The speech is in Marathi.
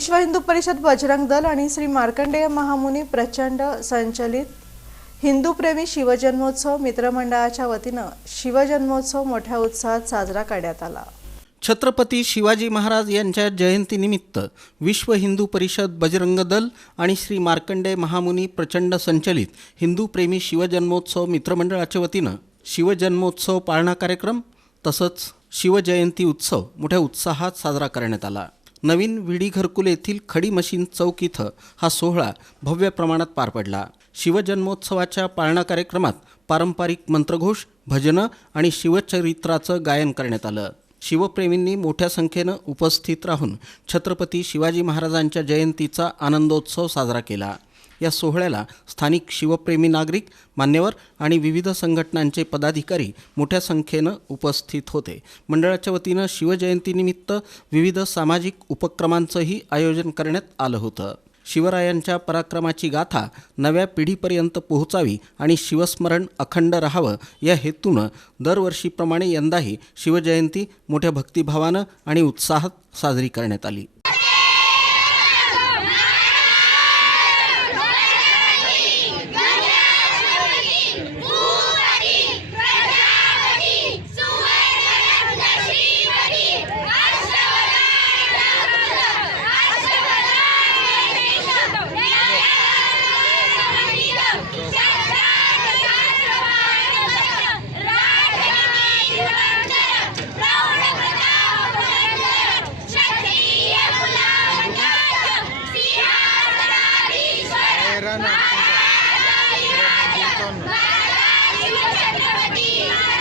विश्व हिंदू परिषद बजरंग दल आणि श्री मार्कंडेय महामुनी प्रचंड संचलित हिंदूप्रेमी शिवजन्मोत्सव मित्रमंडळाच्या वतीनं शिवजन्मोत्सव मोठ्या उत्साहात साजरा करण्यात आला. छत्रपती शिवाजी महाराज यांच्या जयंतीनिमित्त विश्व हिंदू परिषद बजरंग दल आणि श्री मार्कंडेय महामुनी प्रचंड संचलित हिंदू प्रेमी शिवजन्मोत्सव मित्रमंडळाच्या वतीनं शिवजन्मोत्सव पाळणा कार्यक्रम तसंच शिवजयंती उत्सव मोठ्या उत्साहात साजरा करण्यात आला. नवीन विडी घरकुल येथील खडी मशीन चौक इथं हा सोहळा भव्य प्रमाणात पार पडला. शिवजन्मोत्सवाच्या पाळणा कार्यक्रमात पारंपरिक मंत्रघोष भजनं आणि शिवचरित्राचं गायन करण्यात आलं. शिवप्रेमींनी मोठ्या संख्येनं उपस्थित राहून छत्रपती शिवाजी महाराजांच्या जयंतीचा आनंदोत्सव साजरा केला. या सोहळ्याला स्थानिक शिवप्रेमी नागरिक मान्यवर आणि विविध संघटनांचे पदाधिकारी मोठ्या संख्येनं उपस्थित होते. मंडळाच्या वतीनं शिवजयंतीनिमित्त विविध सामाजिक उपक्रमांचंही आयोजन करण्यात आलं होतं. शिवरायांच्या पराक्रमाची गाथा नव्या पिढीपर्यंत पोहोचावी आणि शिवस्मरण अखंड राहावं या हेतूनं दरवर्षीप्रमाणे यंदाही शिवजयंती मोठ्या भक्तिभावानं आणि उत्साहात साजरी करण्यात आली. Maharaj! Maharaj! Maharaj!